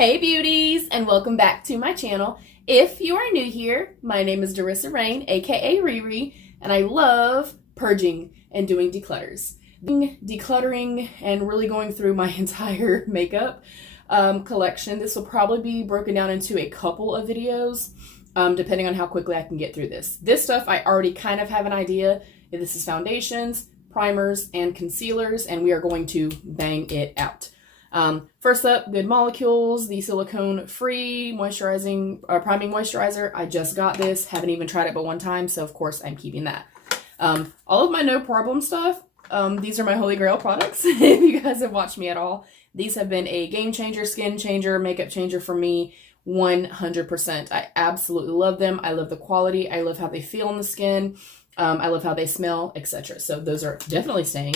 Hey beauties, and welcome back to my channel. If you are new here, my name is Darissa Rain, aka Riri, and I love purging and doing declutters. Decluttering and really going through my entire makeup collection. This will probably be broken down into a couple of videos, depending on how quickly I can get through this. This stuff I already kind of have an idea. This is foundations, primers, and concealers, and we are going to bang it out. First up, Good Molecules, the silicone-free moisturizing, priming moisturizer. I just got this, haven't even tried it but one time, so of course I'm keeping that. All of my no problem stuff, these are my holy grail products, if you guys have watched me at all. These have been a game changer, skin changer, makeup changer for me, 100%. I absolutely love them. I love the quality. I love how they feel on the skin. I love how they smell, etc. So those are definitely staying.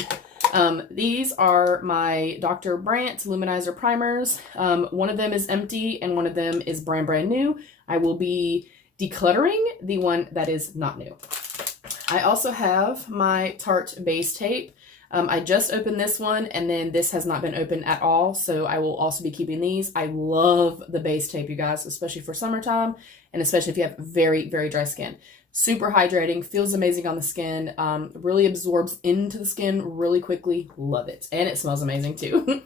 These are my Dr. Brandt Luminizer primers. One of them is empty and one of them is brand new. I will be decluttering the one that is not new. I also have my Tarte base tape. I just opened this one and then this has not been opened at all. So I will also be keeping these. I love the base tape, you guys, especially for summertime and especially if you have very, very dry skin. Super hydrating, feels amazing on the skin, really absorbs into the skin really quickly. Love it. And it smells amazing too.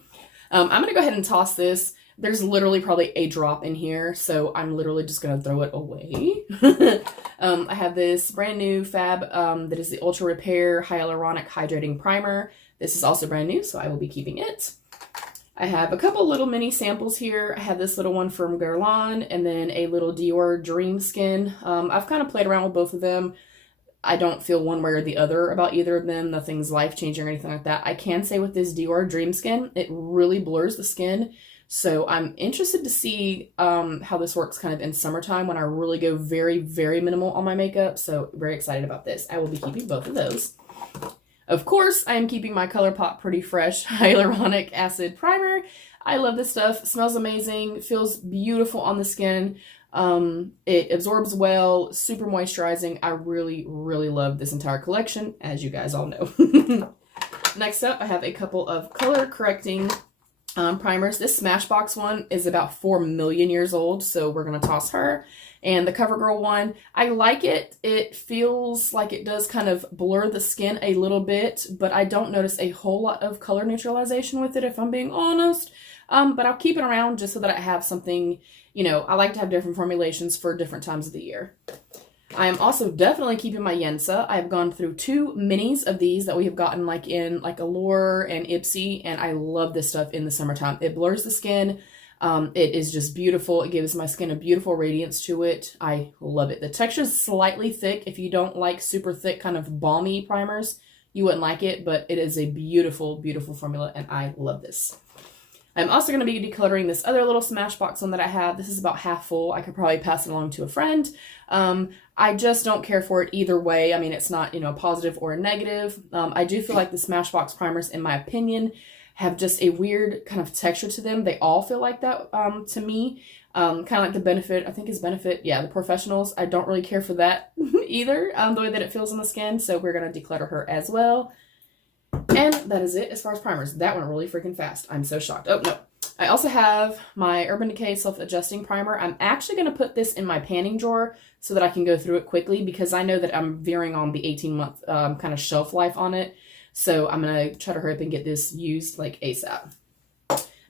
I'm going to go ahead and toss this. There's literally probably a drop in here, so I'm literally just going to throw it away. I have this brand new Fab that is the Ultra Repair Hyaluronic Hydrating Primer. This is also brand new, so I will be keeping it. I have a couple little mini samples here. I have this little one from Guerlain and then a little Dior Dream Skin. I've kind of played around with both of them. I don't feel one way or the other about either of them. Nothing's life-changing or anything like that. I can say with this Dior Dream Skin, it really blurs the skin. So I'm interested to see how this works kind of in summertime when I really go very, very minimal on my makeup. So very excited about this. I will be keeping both of those. Of course, I am keeping my ColourPop Pretty Fresh Hyaluronic Acid Primer. I love this stuff. Smells amazing. Feels beautiful on the skin. It absorbs well. Super moisturizing. I really, really love this entire collection, as you guys all know. Next up, I have a couple of color correcting primers. This Smashbox one is about 4 million years old, so we're going to toss her. And the CoverGirl one, I like it. It feels like it does kind of blur the skin a little bit, but I don't notice a whole lot of color neutralization with it, if I'm being honest. But I'll keep it around just so that I have something, you know, I like to have different formulations for different times of the year. I am also definitely keeping my Yensa. I've gone through 2 minis of these that we have gotten like in like Allure and Ipsy, and I love this stuff in the summertime. It blurs the skin. It is just beautiful. It gives my skin a beautiful radiance to it. I love it. The texture is slightly thick. If you don't like super thick kind of balmy primers, you wouldn't like it, but it is a beautiful, beautiful formula, and I love this. I'm also going to be decluttering this other little Smashbox one that I have. This is about half full. I could probably pass it along to a friend. I just don't care for it either way. I mean, it's not, you know, a positive or a negative. I do feel like the Smashbox primers, in my opinion, have just a weird kind of texture to them. They all feel like that to me. Kind of like the Benefit, I think is Benefit. Yeah, the Professionals. I don't really care for that either, the way that it feels on the skin. So we're going to declutter her as well. And that is it as far as primers. That went really freaking fast. I'm so shocked. Oh, no. I also have my Urban Decay Self-Adjusting Primer. I'm actually going to put this in my panning drawer so that I can go through it quickly because I know that I'm veering on the 18-month kind of shelf life on it. So I'm going to try to hurry up and get this used like ASAP.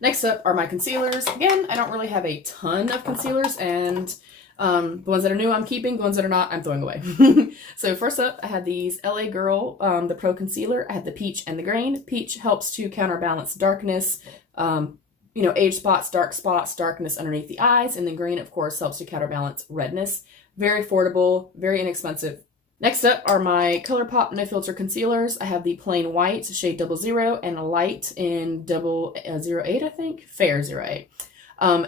Next up are my concealers. Again, I don't really have a ton of concealers, and the ones that are new I'm keeping, the ones that are not I'm throwing away. So first up, I have these LA Girl, the Pro Concealer. I have the Peach and the Grain. Peach helps to counterbalance darkness, you know, age spots, darkness underneath the eyes. And then Green, of course, helps to counterbalance redness. Very affordable, very inexpensive. Next up are my ColourPop No Filter Concealers. I have the plain white, shade 00, and a light in 008, I think? Fair 08.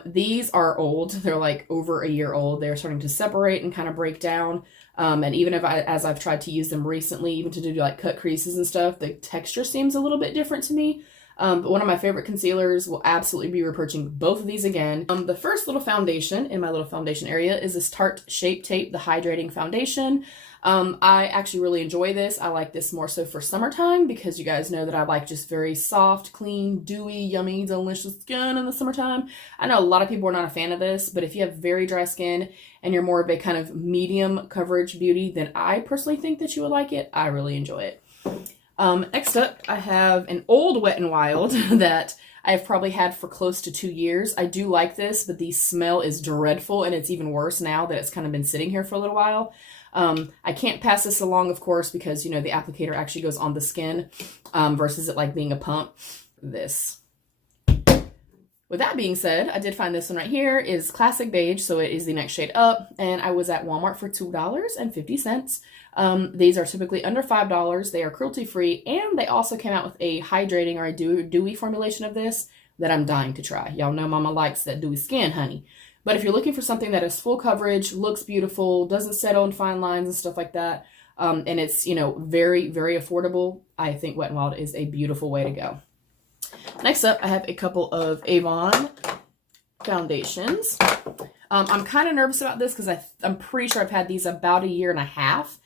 These are old. They're like over a year old. They're starting to separate and kind of break down. And even if as I've tried to use them recently, even to do like cut creases and stuff, the texture seems a little bit different to me. But one of my favorite concealers, will absolutely be repurchasing both of these again. The first little foundation in my little foundation area is this Tarte Shape Tape, the Hydrating Foundation. I actually really enjoy this. I like this more so for summertime because you guys know that I like just very soft, clean, dewy, yummy, delicious skin in the summertime. I know a lot of people are not a fan of this, but if you have very dry skin and you're more of a kind of medium coverage beauty, then I personally think that you would like it. I really enjoy it. Next up, I have an old Wet n Wild that I've probably had for close to 2 years. I do like this, but the smell is dreadful, and it's even worse now that it's kind of been sitting here for a little while. I can't pass this along, of course, because, you know, the applicator actually goes on the skin, versus it like being a pump. This. With that being said, I did find this one right here is Classic Beige, so it is the next shade up, and I was at Walmart for $2.50. These are typically under $5. They are cruelty-free, and they also came out with a hydrating or a dewy formulation of this that I'm dying to try. Y'all know Mama likes that dewy skin, honey. But if you're looking for something that is full coverage, looks beautiful, doesn't settle in fine lines and stuff like that, and it's, you know, very, very affordable, I think Wet n Wild is a beautiful way to go. Next up, I have a couple of Avon foundations. I'm kind of nervous about this because I'm pretty sure I've had these about 1.5 years,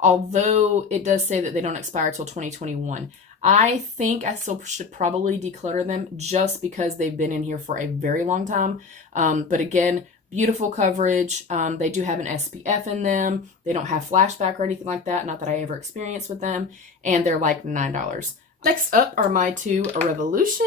although it does say that they don't expire till 2021. I think I still should probably declutter them just because they've been in here for a very long time. But again, beautiful coverage. They do have an SPF in them. They don't have flashback or anything like that. Not that I ever experienced with them. And they're like $9. Next up are my two Revolution.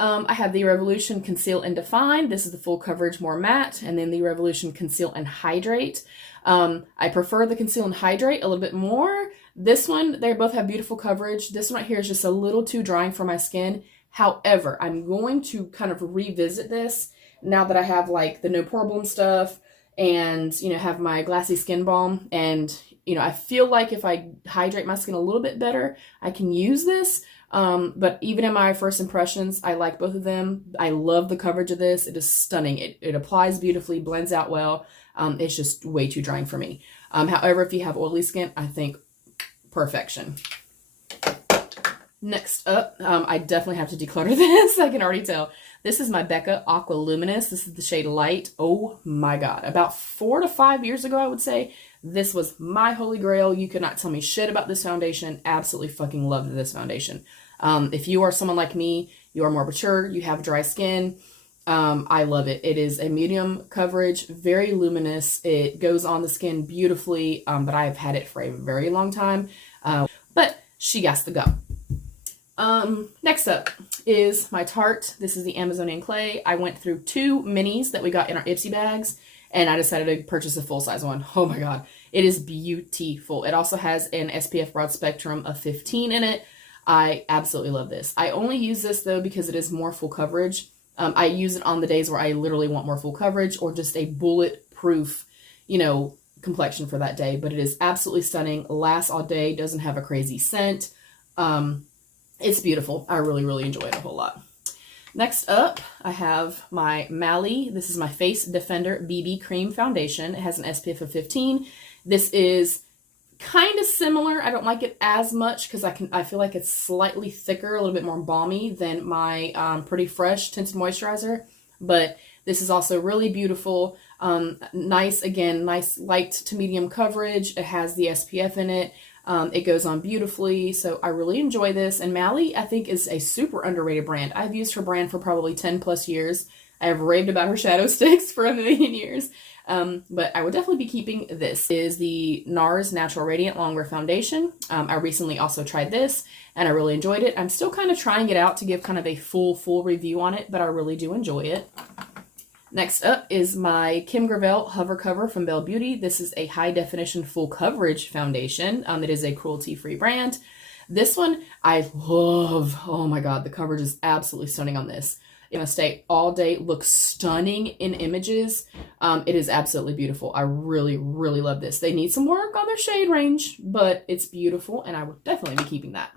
I have the Revolution Conceal and Define. This is the full coverage, more matte. And then the Revolution Conceal and Hydrate. I prefer the Conceal and Hydrate a little bit more. This one, they both have beautiful coverage. This one right here is just a little too drying for my skin. However, I'm going to kind of revisit this now that I have like the no problem stuff and, you know, have my glassy skin balm. And, you know, I feel like if I hydrate my skin a little bit better, I can use this. But even in my first impressions, I like both of them. I love the coverage of this. It is stunning. It applies beautifully, blends out well. It's just way too drying for me. However, if you have oily skin, I think perfection. Next up, I definitely have to declutter this. I can already tell. This is my Becca Aqua Luminous. This is the shade Light. Oh my God. About 4 to 5 years ago, I would say, this was my holy grail. You could not tell me shit about this foundation. Absolutely fucking loved this foundation. If you are someone like me, you are more mature, you have dry skin, I love it. It is a medium coverage, very luminous. It goes on the skin beautifully, but I have had it for a very long time. But she got to go. Next up is my Tarte. This is the Amazonian Clay. I went through 2 minis that we got in our Ipsy bags, and I decided to purchase a full-size one. Oh my God. It is beautiful. It also has an SPF broad spectrum of 15 in it. I absolutely love this. I only use this though because it is more full coverage. I use it on the days where I literally want more full coverage or just a bulletproof, you know, complexion for that day. But it is absolutely stunning. Lasts all day. Doesn't have a crazy scent. It's beautiful. I really, really enjoy it a whole lot. Next up, I have my Mally. This is my Face Defender BB Cream Foundation. It has an SPF of 15. This is kind of similar. I don't like it as much because I feel like it's slightly thicker, a little bit more balmy than my Pretty Fresh Tinted Moisturizer. But this is also really beautiful. Nice, again, nice light to medium coverage. It has the SPF in it. It goes on beautifully, so I really enjoy this. And Mally, I think, is a super underrated brand. I've used her brand for probably 10 plus years. I have raved about her shadow sticks for a million years. But I would definitely be keeping this. This is the NARS Natural Radiant Longwear Foundation. I recently also tried this, and I really enjoyed it. I'm still kind of trying it out to give kind of a full review on it, but I really do enjoy it. Next up is my Kim Gravel Hover Cover from Belle Beauty. This is a high definition full coverage foundation. It is a cruelty-free brand. This one I love. Oh my God, the coverage is absolutely stunning on this. It's gonna stay all day, looks stunning in images. It is absolutely beautiful. I really, really love this. They need some work on their shade range, but it's beautiful, and I would definitely be keeping that.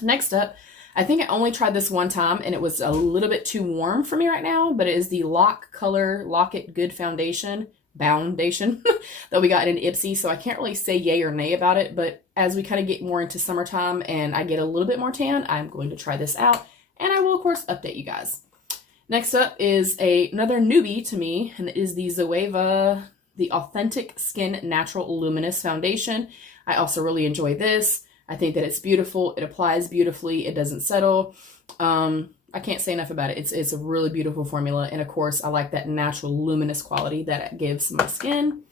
Next up, I think I only tried this one time, and it was a little bit too warm for me right now, but it is the Lock Color Lock It Good Foundation. foundation that we got in an Ipsy, so I can't really say yay or nay about it, but as we kind of get more into summertime and I get a little bit more tan, I'm going to try this out, and I will, of course, update you guys. Next up is another newbie to me, and it is the Zoeva, the Authentic Skin Natural Luminous Foundation. I also really enjoy this. I think that it's beautiful. It applies beautifully. It doesn't settle. I can't say enough about it. It's a really beautiful formula. And of course, I like that natural luminous quality that it gives my skin.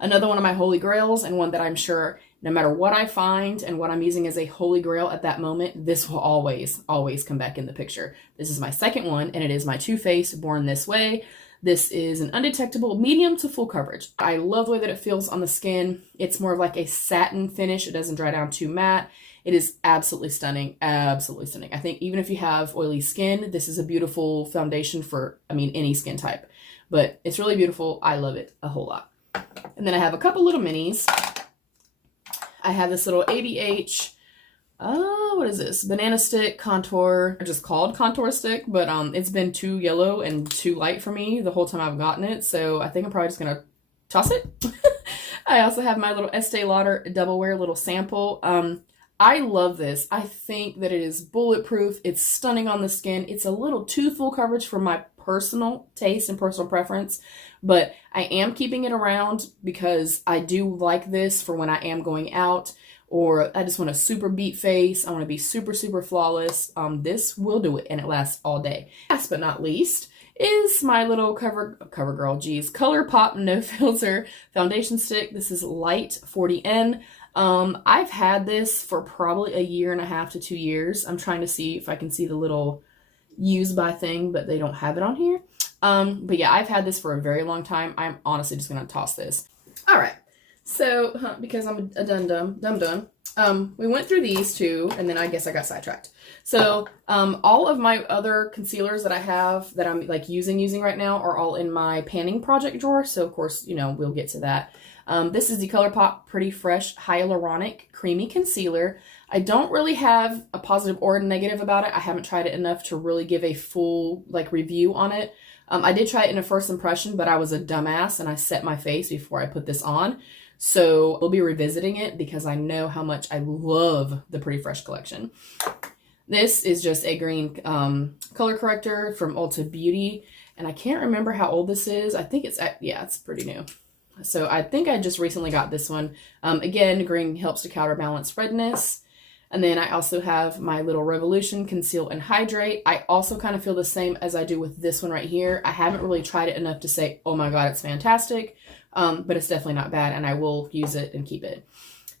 Another one of my holy grails, and one that I'm sure no matter what I find and what I'm using as a holy grail at that moment, this will always, always come back in the picture. This is my second one, and it is my Too Faced Born This Way. This is an undetectable medium to full coverage. I love the way that it feels on the skin. It's more of like a satin finish. It doesn't dry down too matte. It is absolutely stunning. Absolutely stunning. I think even if you have oily skin, this is a beautiful foundation for, I mean, any skin type. But it's really beautiful. I love it a whole lot. And then I have a couple little minis. I have this little ABH, what is this? Banana stick contour, just called contour stick, but it's been too yellow and too light for me the whole time I've gotten it. So I think I'm probably just going to toss it. I also have my little Estee Lauder Double Wear little sample. I love this. I think that it is bulletproof. It's stunning on the skin. It's a little too full coverage for my personal taste and personal preference, but I am keeping it around because I do like this for when I am going out, or I just want a super beat face. I want to be super, super flawless. This will do it, and it lasts all day. Last but not least is my little CoverGirl, ColourPop No Filter Foundation Stick. This is Light 40N. I've had this for probably 1.5 to 2 years. I'm trying to see if I can see the little use by thing, but they don't have it on here. But yeah, I've had this for a very long time. I'm honestly just going to toss this. All right. So, because I'm a dum-dum, we went through these two, and then I guess I got sidetracked. So, all of my other concealers that I have that I'm like using right now are all in my panning project drawer. So, of course, you know, we'll get to that. This is the ColourPop Pretty Fresh Hyaluronic Creamy Concealer. I don't really have a positive or a negative about it. I haven't tried it enough to really give a full like review on it. I did try it in a first impression, but I was a dumbass and I set my face before I put this on. So we'll be revisiting it because I know how much I love the Pretty Fresh collection. This is just a green color corrector from Ulta Beauty. And I can't remember how old this is. I think it's, yeah, it's pretty new. So I think I just recently got this one. Again, green helps to counterbalance redness. And then I also have my little Revolution Conceal and Hydrate. I also kind of feel the same as I do with this one right here. I haven't really tried it enough to say, oh my God, it's fantastic. But it's definitely not bad, and I will use it and keep it.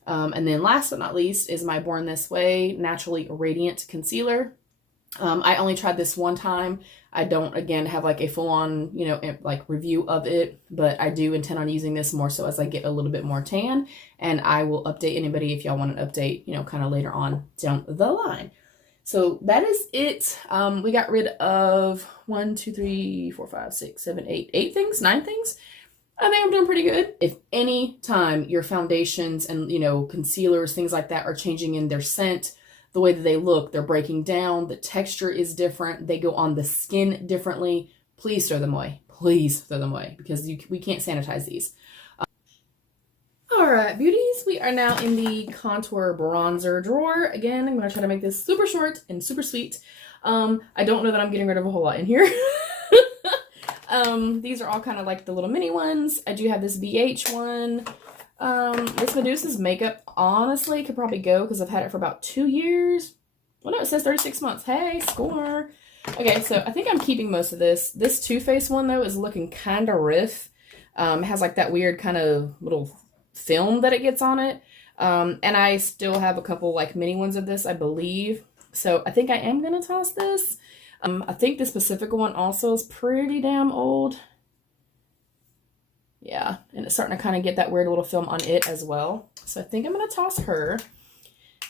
And then last but not least is my Born This Way Naturally Radiant Concealer. I only tried this one time. I don't, again, have like a full-on, you know, like review of it, but I do intend on using this more so as I get a little bit more tan, and I will update anybody if y'all want an update, you know, kind of later on down the line. So that is it. We got rid of 1, 2, 3, 4, 5, 6, 7, 8 things, 9 things. I think I'm doing pretty good. If any time your foundations and, you know, concealers, things like that are changing in their scent, the way that they look, they're breaking down, the texture is different, they go on the skin differently, please throw them away. Please throw them away because we can't sanitize these. All right, beauties, we are now in the contour bronzer drawer. Again, I'm going to try to make this super short and super sweet. I don't know that I'm getting rid of a whole lot in here. These are all kind of like the little mini ones. I do have this BH one. This Medusa's makeup, honestly, could probably go because I've had it for about 2 years. Well, no, it says 36 months. Hey, score. Okay, so I think I'm keeping most of this. This Too Faced one, though, is looking kind of riff. It has like that weird kind of little film that it gets on it. And I still have a couple like mini ones of this, I believe. So I think I am going to toss this. I think this Pacifica one also is pretty damn old. Yeah, and it's starting to kind of get that weird little film on it as well. So I think I'm going to toss her.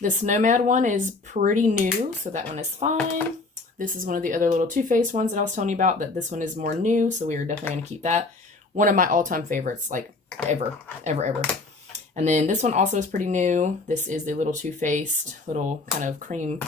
This Nomad one is pretty new, so that one is fine. This is one of the other little Too Faced ones that I was telling you about, that this one is more new, so we are definitely going to keep that. One of my all-time favorites, like ever. And then this one also is pretty new. This is the little Too Faced little kind of cream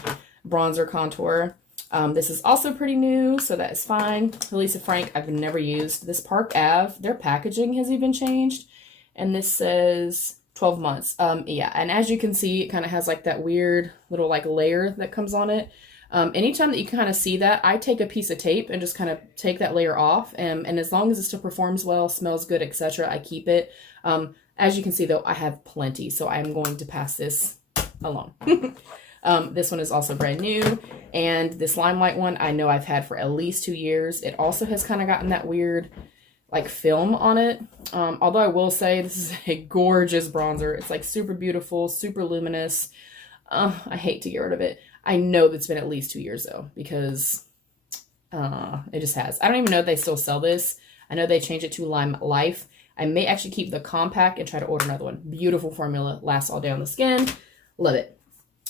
bronzer contour. This is also pretty new, so that is fine. Lisa Frank, I've never used. This Park Ave, their packaging has even changed. And this says 12 months. Yeah, and as you can see, it kind of has like that weird little like layer that comes on it. Anytime that you kind of see that, I take a piece of tape and just kind of take that layer off. And as long as it still performs well, smells good, etc., I keep it. As you can see, though, I have plenty, so I'm going to pass this along. This one is also brand new, and this Limelight one I know I've had for at least 2 years. It also has kind of gotten that weird like film on it. Although I will say this is a gorgeous bronzer. It's like super beautiful, super luminous. I hate to get rid of it. I know it's been at least 2 years though, because it just has. I don't even know if they still sell this. I know they changed it to Lime Life. I may actually keep the compact and try to order another one. Beautiful formula, lasts all day on the skin. Love it.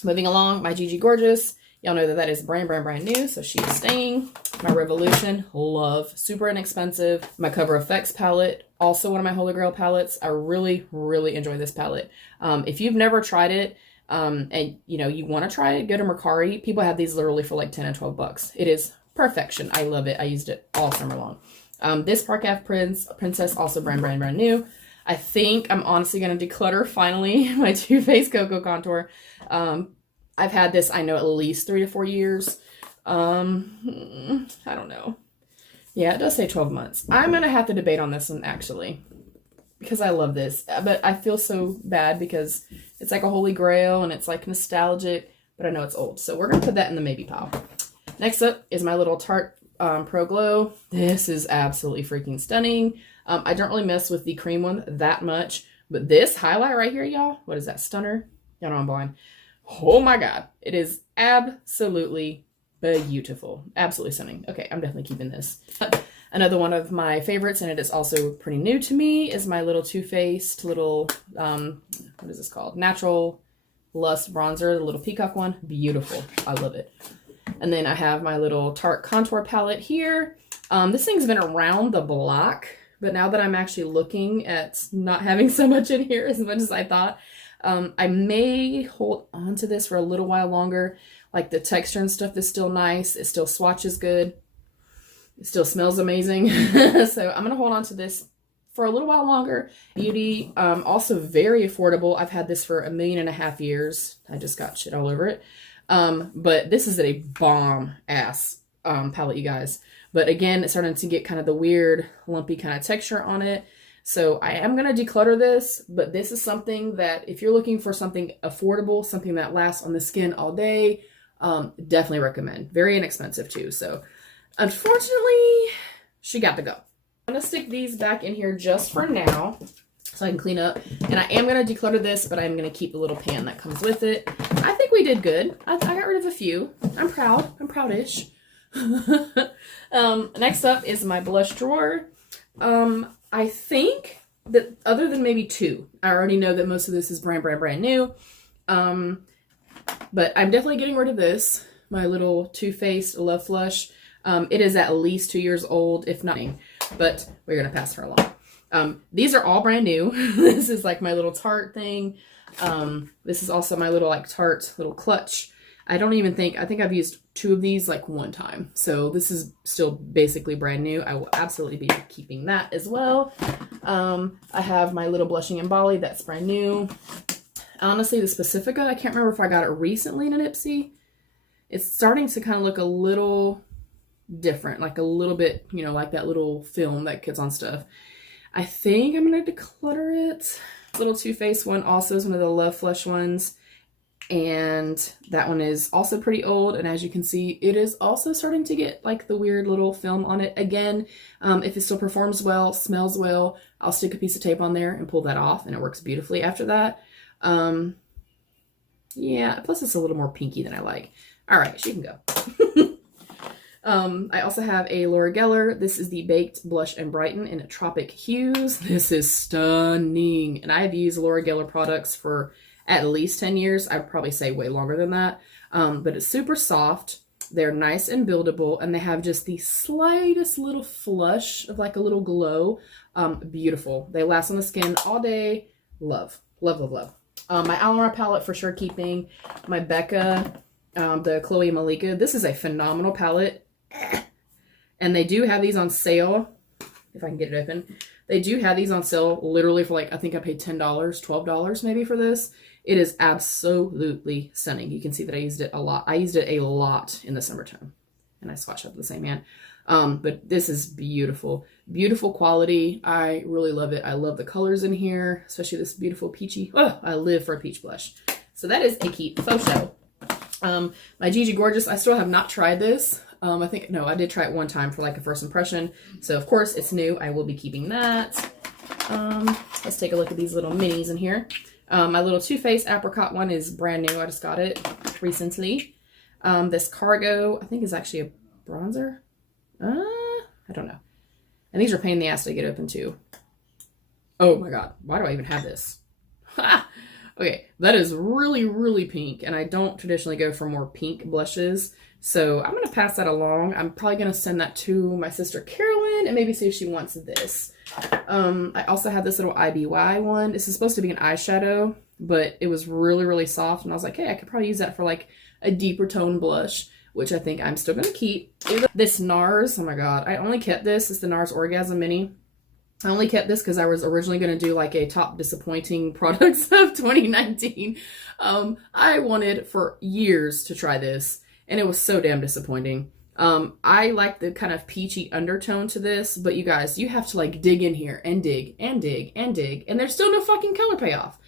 Moving along, my Gigi Gorgeous. Y'all know that that is brand new, so she's staying. My Revolution, love, super inexpensive. My Cover FX palette, also one of my Holy Grail palettes. I really, really enjoy this palette. If you've never tried it, and you know, you want to try it, go to Mercari. People have these literally for like 10 and 12 bucks. It is perfection. I love it. I used it all summer long. This Park Ave Princess, also brand new. I think I'm honestly going to declutter finally my Too Faced Cocoa Contour. I've had this, I know, at least 3 to 4 years. I don't know. Yeah, it does say 12 months. I'm going to have to debate on this one, actually, because I love this. But I feel so bad because it's like a holy grail and it's like nostalgic, but I know it's old. So we're going to put that in the maybe pile. Next up is my little Tarte Pro Glow. This is absolutely freaking stunning. I don't really mess with the cream one that much, but this highlight right here, y'all, what is that, Stunner? Y'all know I'm blind. Oh my God, it is absolutely beautiful. Absolutely stunning. Okay, I'm definitely keeping this. Another one of my favorites, and it is also pretty new to me, is my little Too Faced little, what is this called? Natural Lust Bronzer, the little peacock one. Beautiful. I love it. And then I have my little Tarte Contour palette here. This thing's been around the block, but now that I'm actually looking at not having so much in here as much as I thought, I may hold on to this for a little while longer. Like the texture and stuff is still nice. It still swatches good. It still smells amazing. So I'm going to hold on to this for a little while longer. Beauty, also very affordable. I've had this for 1.5 million years. I just got shit all over it. But this is a bomb ass palette, you guys. But again, it's starting to get kind of the weird lumpy kind of texture on it. So I am going to declutter this, but this is something that if you're looking for something affordable, something that lasts on the skin all day, definitely recommend. Very inexpensive too. So unfortunately, she got to go. I'm going to stick these back in here just for now so I can clean up. And I am going to declutter this, but I'm going to keep the little pan that comes with it. I think we did good. I got rid of a few. I'm proud. I'm proudish. Next up is my blush drawer. I think that other than maybe 2, I already know that most of this is brand new. But I'm definitely getting rid of this, my little Too Faced Love Flush. It is at least 2 years old, if not, but we're going to pass her along. These are all brand new. This is like my little Tarte thing. This is also my little like Tarte little clutch. I think I've used 2 of these like 1 time. So this is still basically brand new. I will absolutely be keeping that as well. I have my little blushing in Bali. That's brand new. Honestly, the Pacifica, I can't remember if I got it recently in an Ipsy. It's starting to kind of look a little different, like a little bit, you know, like that little film that gets on stuff. I think I'm going to declutter it. This little Too Faced one also is one of the Love Flush ones. And that one is also pretty old. And as you can see, it is also starting to get like the weird little film on it. Again, if it still performs well, smells well, I'll stick a piece of tape on there and pull that off. And it works beautifully after that. Yeah, plus it's a little more pinky than I like. All right, she can go. I also have a Laura Geller. This is the Baked Blush and Brighten in Tropic Hues. This is stunning. And I have used Laura Geller products for at least 10 years. I'd probably say way longer than that. But it's super soft. They're nice and buildable, and they have just the slightest little flush of like a little glow. Beautiful. They last on the skin all day. Love, love, love, love. My Alamar palette for sure keeping. My Becca the Chloe Malika. This is a phenomenal palette. And they do have these on sale. If I can get it open. They do have these on sale literally for like, I think I paid $10, $12 maybe for this. It is absolutely stunning. You can see that I used it a lot. I used it a lot in the summertime. And I swatched up the same hand. But this is beautiful. Beautiful quality. I really love it. I love the colors in here, especially this beautiful peachy. Oh, I live for a peach blush. So that is a keep faux show. My Gigi Gorgeous, I still have not tried this. I think, no, I did try it one time for like a first impression. So of course it's new. I will be keeping that. Let's take a look at these little minis in here. My little Too Faced apricot one is brand new. I just got it recently. This Cargo, I think is actually a bronzer. I don't know. And these are a pain in the ass to get open too. Oh my God. Why do I even have this? Okay. That is really, really pink. And I don't traditionally go for more pink blushes. So I'm going to pass that along. I'm probably going to send that to my sister Carolyn and maybe see if she wants this. I also have this little IBY one. This is supposed to be an eyeshadow, but it was really, really soft. And I was like, hey, I could probably use that for like a deeper tone blush, which I think I'm still going to keep. This NARS, oh my God, I only kept this. It's the NARS Orgasm Mini. I only kept this because I was originally going to do like a top disappointing products of 2019. I wanted for years to try this, and it was so damn disappointing. I like the kind of peachy undertone to this, but you guys, you have to like dig in here and dig and dig and dig, and there's still no fucking color payoff.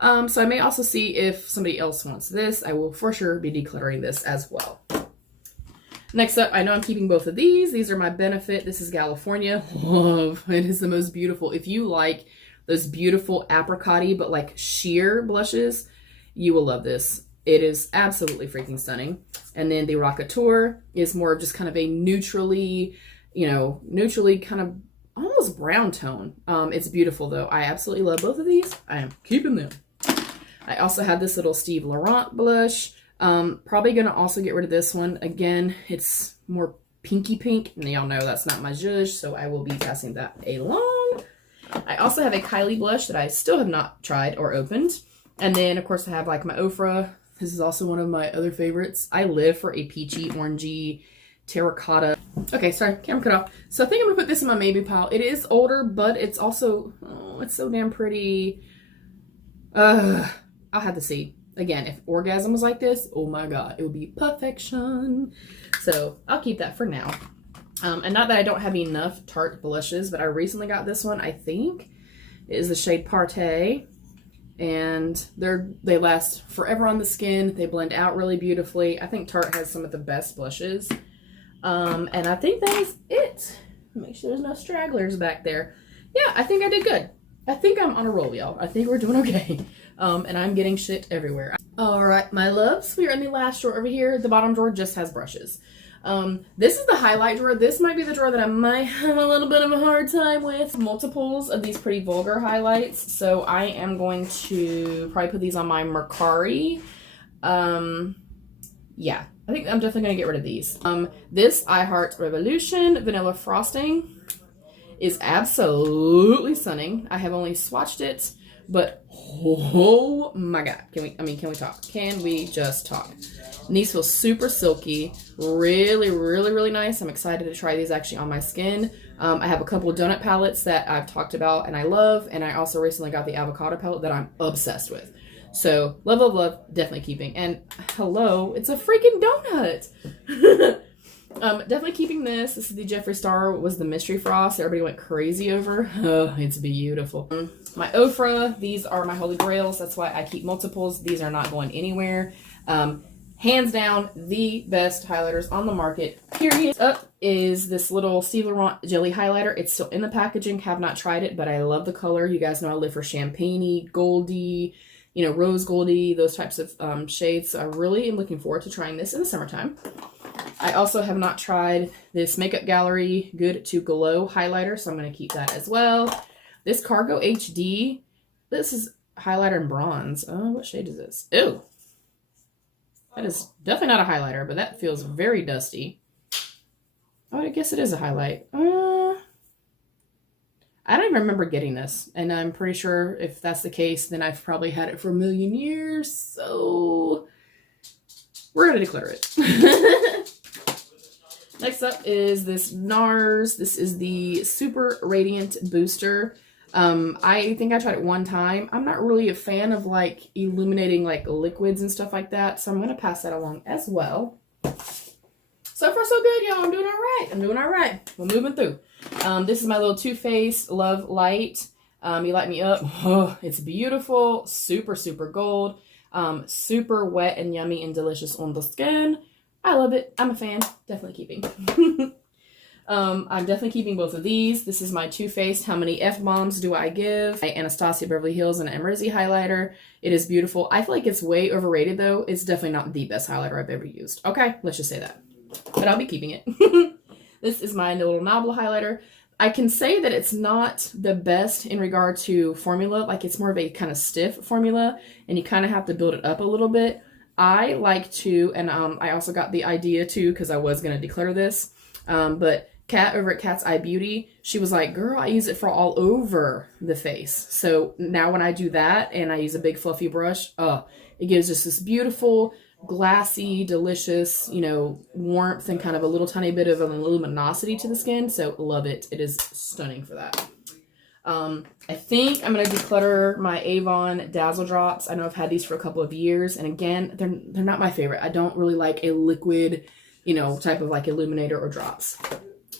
So I may also see if somebody else wants this. I will for sure be decluttering this as well. Next up, I know I'm keeping both of these. These are my Benefit. This is California. Love. It is the most beautiful. If you like those beautiful apricot-y but like sheer blushes, you will love this. It is absolutely freaking stunning. And then the Rockateur is more of just kind of a neutrally, neutrally kind of almost brown tone. It's beautiful though. I absolutely love both of these. I am keeping them. I also have this little Steve Laurent blush. Probably gonna also get rid of this one. Again, it's more pinky pink, and y'all know that's not my zhuzh, so I will be passing that along. I also have a Kylie blush that I still have not tried or opened. And then, of course, I have like my Ofra. This is also one of my other favorites. I live for a peachy, orangey, terracotta. Okay, sorry, camera cut off. So I think I'm gonna put this in my maybe pile. It is older, but it's also, oh, it's so damn pretty. I'll have to see. Again, if Orgasm was like this, oh my God, it would be perfection. So I'll keep that for now. And not that I don't have enough Tarte blushes, but I recently got this one, I think. It is the shade Partey. And they last forever on the skin. They blend out really beautifully. I think Tarte has some of the best blushes. And I think that is it. Make sure there's no stragglers back there. Yeah, I think I did good. I think I'm on a roll, y'all. I think we're doing okay. And I'm getting shit everywhere. All right, my loves, we are in the last drawer over here. The bottom drawer just has brushes. This is the highlight drawer. This might be the drawer that I might have a little bit of a hard time with. Multiples of these pretty vulgar highlights. So I am going to probably put these on my Mercari. Yeah, I think I'm definitely going to get rid of these. This I Heart Revolution Vanilla Frosting is absolutely stunning. I have only swatched it, but oh my God. Can we talk? Can we just talk? And these feel super silky, really, really, really nice. I'm excited to try these actually on my skin. I have a couple of donut palettes that I've talked about and I love, and I also recently got the avocado palette that I'm obsessed with. So love, love, love, definitely keeping. And hello, it's a freaking donut. Definitely keeping this. This is the Jeffree Star, was the Mystery Frost. Everybody went crazy over. Oh, it's beautiful. My Ofra, these are my holy grails. That's why I keep multiples. These are not going anywhere. Hands down, the best highlighters on the market, period. Up is this little Steve Laurent Jelly Highlighter. It's still in the packaging. Have not tried it, but I love the color. You guys know I live for champagne-y, goldy, rose goldy, those types of shades. So I really am looking forward to trying this in the summertime. I also have not tried this Makeup Gallery Good to Glow highlighter, so I'm going to keep that as well. This Cargo HD, this is highlighter in bronze. Oh, what shade is this? Ew. That is definitely not a highlighter, but that feels very dusty. Oh, I guess it is a highlight. I don't even remember getting this, and I'm pretty sure if that's the case, then I've probably had it for a million years, so we're gonna declutter it. Next up is this NARS. This is the Super Radiant Booster. I think I tried it one time. I'm not really a fan of like illuminating like liquids and stuff like that, so I'm gonna pass that along as well. So far so good, y'all. I'm doing all right. I'm doing all right. We're moving through. This is my little Too Faced Love Light. You Light Me Up. Oh, it's beautiful. Super, super gold. Super wet and yummy and delicious on the skin. I love it. I'm a fan. Definitely keeping. I'm definitely keeping both of these. This is my Too Faced How Many F-Bombs Do I Give? My Anastasia Beverly Hills and Emersy highlighter. It is beautiful. I feel like it's way overrated though. It's definitely not the best highlighter I've ever used. Okay, let's just say that. But I'll be keeping it. This is my little Nobble highlighter. I can say that it's not the best in regard to formula. Like it's more of a kind of stiff formula and you kind of have to build it up a little bit. I like to, and I also got the idea too because I was going to declutter this, but Kat over at Cat's Eye Beauty, she was like, girl, I use it for all over the face. So now when I do that and I use a big fluffy brush, it gives just this beautiful, glassy, delicious, you know, warmth and kind of a little tiny bit of an luminosity to the skin. So love it. It is stunning for that. I think I'm going to declutter my Avon Dazzle Drops. I know I've had these for a couple of years. And again, they're not my favorite. I don't really like a liquid, you know, type of like illuminator or drops.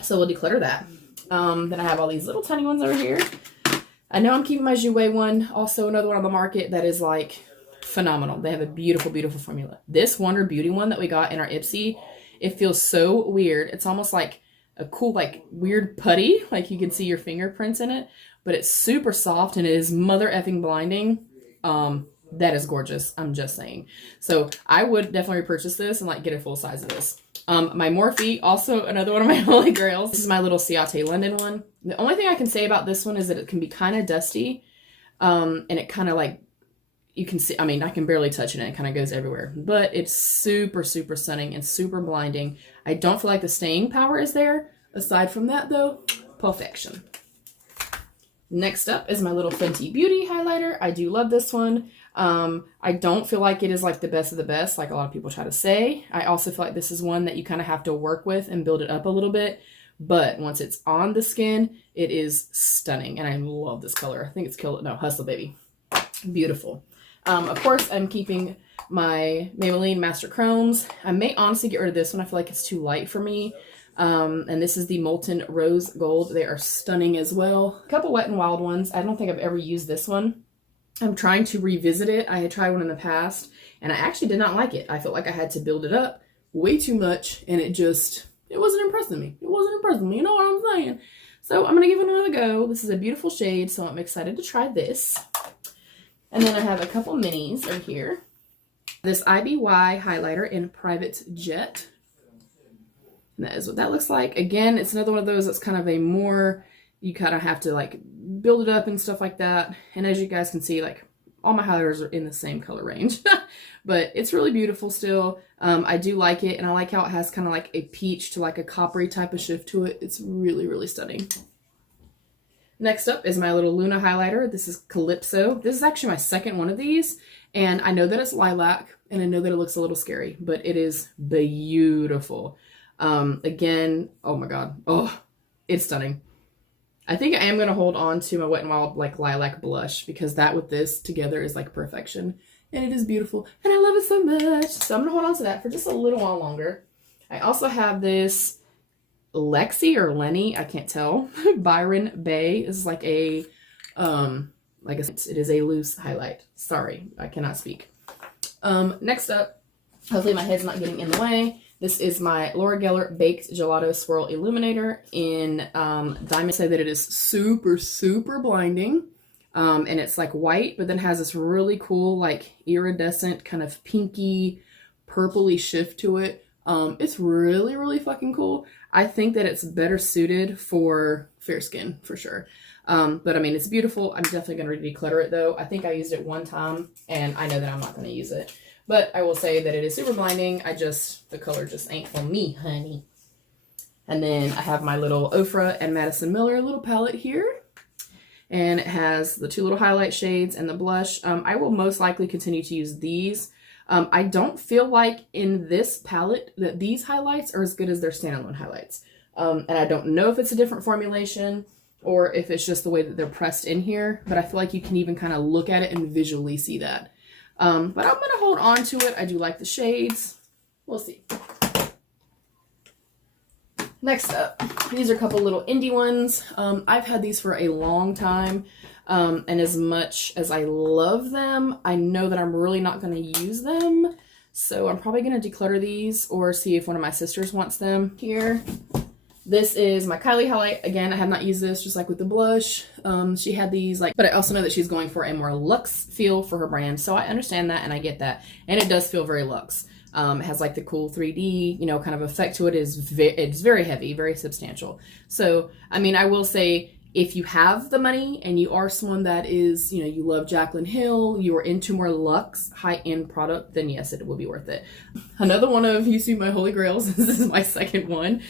So we'll declutter that. Then I have all these little tiny ones over here. I know I'm keeping my Jouer one. Also another one on the market that is like phenomenal. They have a beautiful, beautiful formula. This Wonder Beauty one that we got in our Ipsy, it feels so weird. It's almost like a cool, like weird putty. Like you can see your fingerprints in it. But it's super soft and it is mother effing blinding. That is gorgeous. I'm just saying. So I would definitely repurchase this and like get a full size of this. My Morphe, also another one of my holy grails. This is my little Ciate London one. The only thing I can say about this one is that it can be kind of dusty. And it kind of like, you can see, I mean, I can barely touch it and it kind of goes everywhere. But it's super, super stunning and super blinding. I don't feel like the staying power is there. Aside from that though, perfection. Next up is my little Fenty Beauty highlighter. I do love this one. I don't feel like it is like the best of the best, like a lot of people try to say. I also feel like this is one that you kind of have to work with and build it up a little bit. But once it's on the skin, it is stunning. And I love this color. I think it's Hustle Baby. Beautiful. Of course, I'm keeping my Maybelline Master Chromes. I may honestly get rid of this one. I feel like it's too light for me. And this is the Molten Rose Gold. They are stunning as well. A couple Wet n Wild ones. I don't think I've ever used this one. I'm trying to revisit it. I had tried one in the past and I actually did not like it. I felt like I had to build it up way too much and it wasn't impressing me. It wasn't impressing me. You know what I'm saying? So I'm going to give it another go. This is a beautiful shade, so I'm excited to try this. And then I have a couple minis over here. This IBY highlighter in Private Jet. And that is what that looks like. Again, it's another one of those that's kind of a more, you kind of have to like build it up and stuff like that. And as you guys can see, like all my highlighters are in the same color range. But it's really beautiful still. I do like it. And I like how it has kind of like a peach to like a coppery type of shift to it. It's really, really stunning. Next up is my little Luna highlighter. This is Calypso. This is actually my second one of these. And I know that it's lilac and I know that it looks a little scary, but it is beautiful. Again, oh my God. Oh, it's stunning. I think I am going to hold on to my Wet n Wild like lilac blush because that with this together is like perfection. And it is beautiful. And I love it so much. So I'm going to hold on to that for just a little while longer. I also have this Lexi or Lenny, I can't tell. Byron Bay. This is like a, like I said, it is a loose highlight. Sorry, I cannot speak. Next up, hopefully my head's not getting in the way. This is my Laura Geller Baked Gelato Swirl Illuminator in Diamond. Say that it is super, super blinding. And it's like white, but then has this really cool, like iridescent kind of pinky, purpley shift to it. It's really, really fucking cool. I think that it's better suited for fair skin for sure. But I mean, it's beautiful. I'm definitely going to declutter it though. I think I used it one time and I know that I'm not going to use it. But I will say that it is super blinding. The color just ain't for me, honey. And then I have my little Ofra and Madison Miller little palette here. And it has the two little highlight shades and the blush. I will most likely continue to use these. I don't feel like in this palette that these highlights are as good as their standalone highlights. And I don't know if it's a different formulation or if it's just the way that they're pressed in here, but I feel like you can even kind of look at it and visually see that. But I'm going to hold on to it. I do like the shades. We'll see. Next up, these are a couple little indie ones. I've had these for a long time. And as much as I love them, I know that I'm really not going to use them. So I'm probably going to declutter these or see if one of my sisters wants them. Here, this is my Kylie highlight. Again, I have not used this, just like with the blush. She had these, like, but I also know that she's going for a more luxe feel for her brand. So I understand that and I get that. And it does feel very luxe. It has like the cool 3D, you know, kind of effect to it. It's very heavy, very substantial. So, I mean, I will say, if you have the money and you are someone that is, you know, you love Jaclyn Hill, you are into more luxe, high-end product, then yes, it will be worth it. Another one of You See My Holy Grails, this is my second one.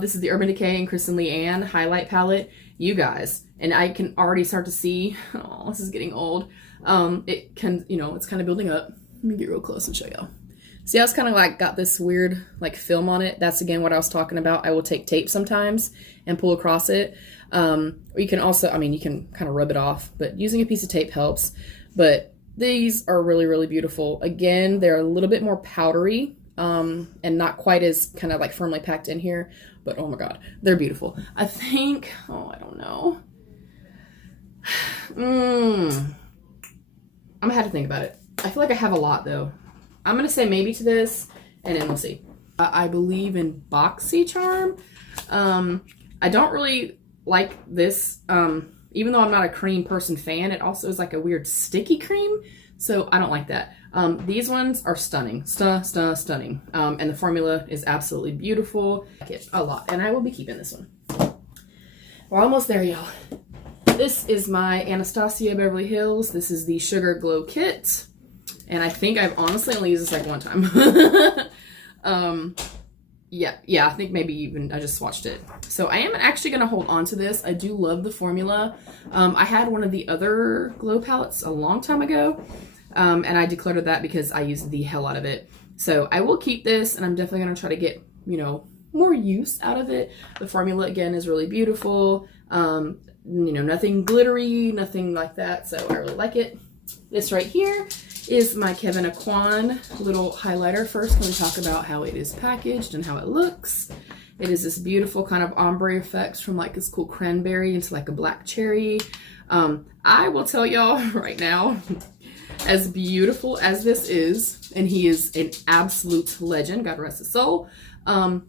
This is the Urban Decay and Kristen Leanne highlight palette. You guys, and I can already start to see, oh, this is getting old. It can, you know, it's kind of building up. Let me get real close and show y'all. See how it's kind of like got this weird like film on it? That's again what I was talking about. I will take tape sometimes and pull across it. Or you can also, I mean, you can kind of rub it off, but using a piece of tape helps. But these are really, really beautiful. Again, they're a little bit more powdery and not quite as kind of like firmly packed in here. But oh my God, they're beautiful. I think, oh, I don't know. I'm gonna have to think about it. I feel like I have a lot though. I'm going to say maybe to this, and then we'll see. I believe in BOXYCHARM. I don't really like this, even though I'm not a cream person fan, it also is like a weird sticky cream, so I don't like that. These ones are stunning, stunning, and the formula is absolutely beautiful. I like it a lot, and I will be keeping this one. We're almost there, y'all. This is my Anastasia Beverly Hills. This is the Sugar Glow Kit. And I think I've honestly only used this like one time. Yeah, I think maybe even I just swatched it. So I am actually going to hold on to this. I do love the formula. I had one of the other glow palettes a long time ago. And I decluttered that because I used the hell out of it. So I will keep this and I'm definitely going to try to get, you know, more use out of it. The formula again is really beautiful. You know, nothing glittery, nothing like that. So I really like it. This right here is my Kevyn Aucoin little highlighter. First, let me talk about how it is packaged and how it looks. It is this beautiful kind of ombre effects from like this cool cranberry into like a black cherry. I will tell y'all right now, as beautiful as this is, and he is an absolute legend, God rest his soul,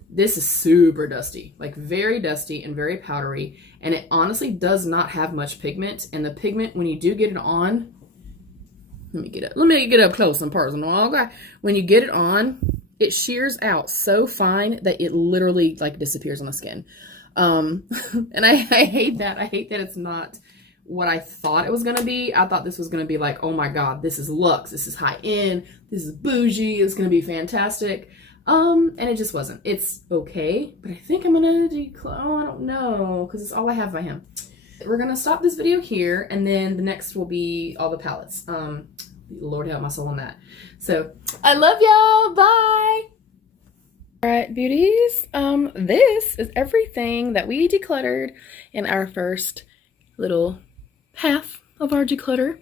this is super dusty, like very dusty and very powdery, and it honestly does not have much pigment, and the pigment, when you do get it on, let me get up close and personal. Okay. When you get it on, it shears out so fine that it literally like disappears on the skin. And I hate that. I hate that it's not what I thought it was going to be. I thought this was going to be like, oh my God, this is luxe. This is high end. This is bougie. It's going to be fantastic. And it just wasn't. It's okay, but I think I'm going to oh, I don't know, because it's all I have by him. We're going to stop this video here, and then the next will be all the palettes. Lord help my soul on that. So, I love y'all. Bye! Alright, beauties. This is everything that we decluttered in our first little half of our declutter.